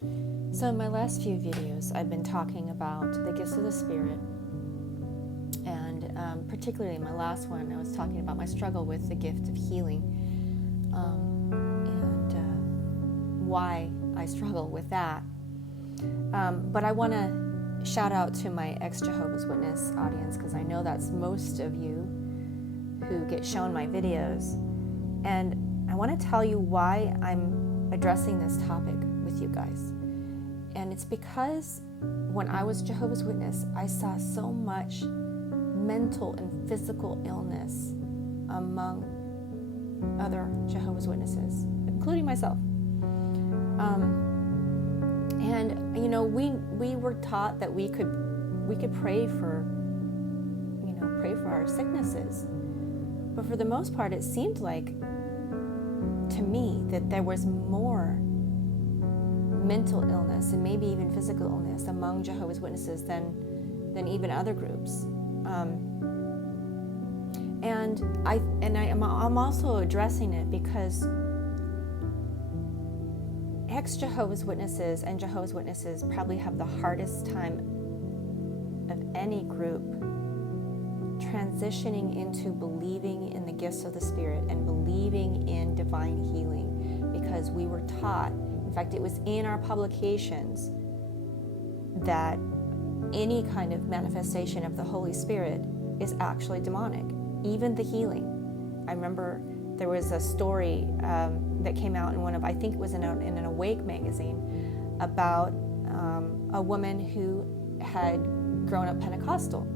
So in my last few videos, I've been talking about the gifts of the Spirit, and particularly in my last one, I was talking about my struggle with the gift of healing, and why I struggle with that. But I want to shout out to my ex-Jehovah's Witness audience, because I know that's most of you who get shown my videos. And I want to tell you why I'm addressing this topic with you guys. And it's because when I was Jehovah's Witness, I saw so much mental and physical illness among other Jehovah's Witnesses, including myself. And you know, we were taught that we could pray for our sicknesses, but for the most part, it seemed like to me that there was more mental illness and maybe even physical illness among Jehovah's Witnesses than even other groups. I'm also addressing it because ex-Jehovah's Witnesses and Jehovah's Witnesses probably have the hardest time of any group transitioning into believing in the gifts of the Spirit and believing in divine healing, because we were taught, in fact, it was in our publications, that any kind of manifestation of the Holy Spirit is actually demonic, even the healing. I remember there was a story that came out in I think it was in an Awake magazine, about a woman who had grown up Pentecostal.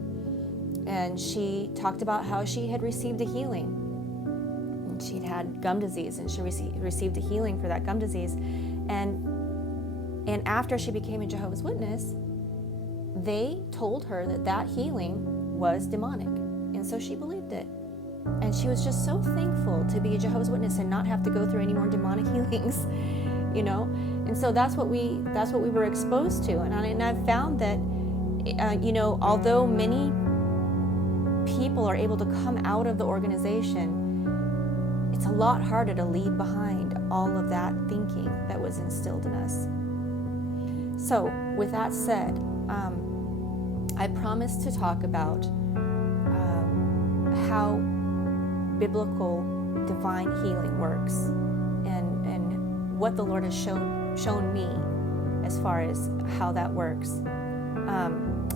And she talked about how she had received a healing. And she'd had gum disease, and she received a healing for that gum disease. And after she became a Jehovah's Witness, they told her that healing was demonic. And so she believed it. And she was just so thankful to be a Jehovah's Witness and not have to go through any more demonic healings, you know? And so that's what we were exposed to. And I've found that, although many people are able to come out of the organization, it's a lot harder to leave behind all of that thinking that was instilled in us. So with that said, I promised to talk about how biblical divine healing works, and what the Lord has shown me as far as how that works.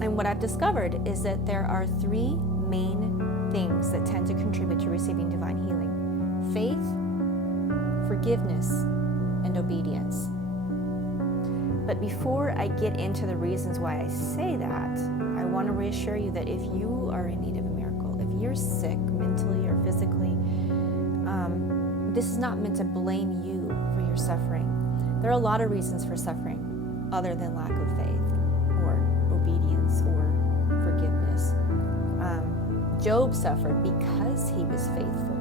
And what I've discovered is that there are three main things that tend to contribute to receiving divine healing: faith, forgiveness, and obedience. But before I get into the reasons why I say that, I want to reassure you that if you are in need of a miracle, if you're sick mentally or physically, this is not meant to blame you for your suffering. There are a lot of reasons for suffering other than lack of faith or obedience or forgiveness. Job suffered because he was faithful.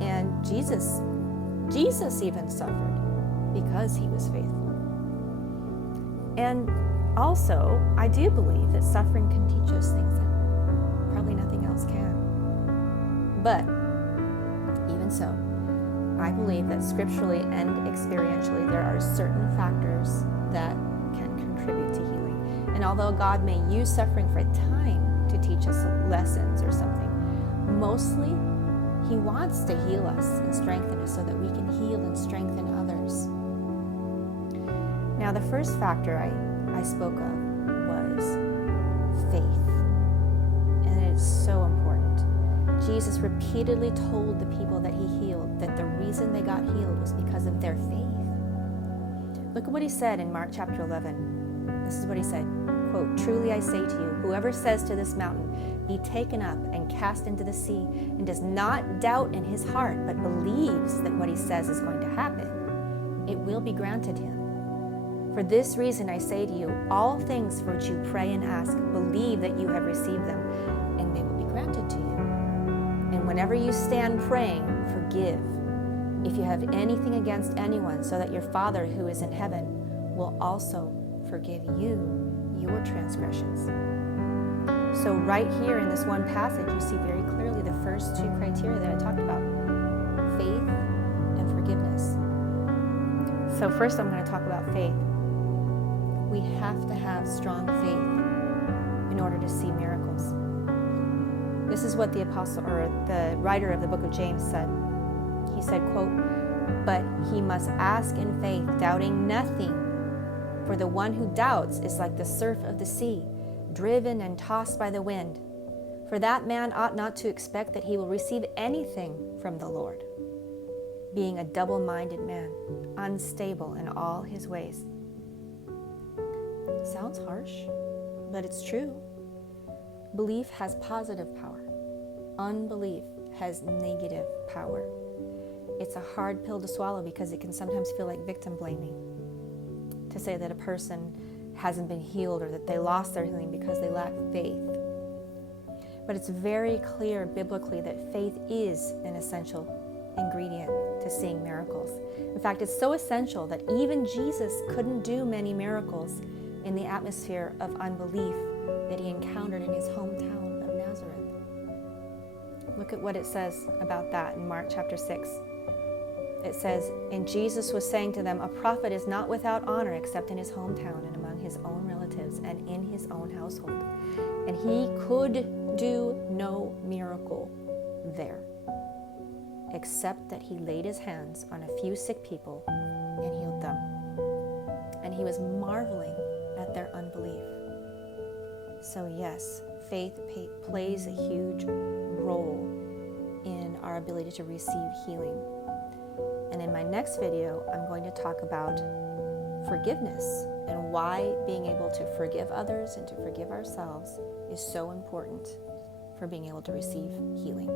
And Jesus even suffered because he was faithful. And also, I do believe that suffering can teach us things that probably nothing else can. But even so, I believe that scripturally and experientially there are certain factors that can contribute to healing. And although God may use suffering for a time to teach us lessons or something, mostly He wants to heal us and strengthen us so that we can heal and strengthen others. Now, the first factor I spoke of was faith. And it is so important. Jesus repeatedly told the people that He healed that the reason they got healed was because of their faith. Look at what He said in Mark chapter 11. This is what He said, quote, "Truly I say to you, whoever says to this mountain, be taken up and cast into the sea, and does not doubt in his heart, but believes that what he says is going to happen, it will be granted him. For this reason I say to you, all things for which you pray and ask, believe that you have received them, and they will be granted to you. And whenever you stand praying, forgive if you have anything against anyone, so that your Father who is in heaven will also forgive you your transgressions." So right here in this one passage, you see very clearly the first two criteria that I talked about: faith and forgiveness. So first I'm going to talk about faith. We have to have strong faith in order to see miracles. This is what the apostle, or the writer of the book of James said. He said, quote, "But he must ask in faith, doubting nothing. For the one who doubts is like the surf of the sea, driven and tossed by the wind. For that man ought not to expect that he will receive anything from the Lord, being a double-minded man, unstable in all his ways." Sounds harsh, but it's true. Belief has positive power. Unbelief has negative power. It's a hard pill to swallow because it can sometimes feel like victim blaming. To say that a person hasn't been healed or that they lost their healing because they lack faith. But it's very clear biblically that faith is an essential ingredient to seeing miracles. In fact, it's so essential that even Jesus couldn't do many miracles in the atmosphere of unbelief that he encountered in his hometown of Nazareth. Look at what it says about that in Mark chapter 6. It says, "And Jesus was saying to them, a prophet is not without honor except in his hometown and among his own relatives and in his own household. And he could do no miracle there, except that he laid his hands on a few sick people and healed them. And he was marveling at their unbelief." So yes, faith plays a huge role in our ability to receive healing. And in my next video, I'm going to talk about forgiveness and why being able to forgive others and to forgive ourselves is so important for being able to receive healing.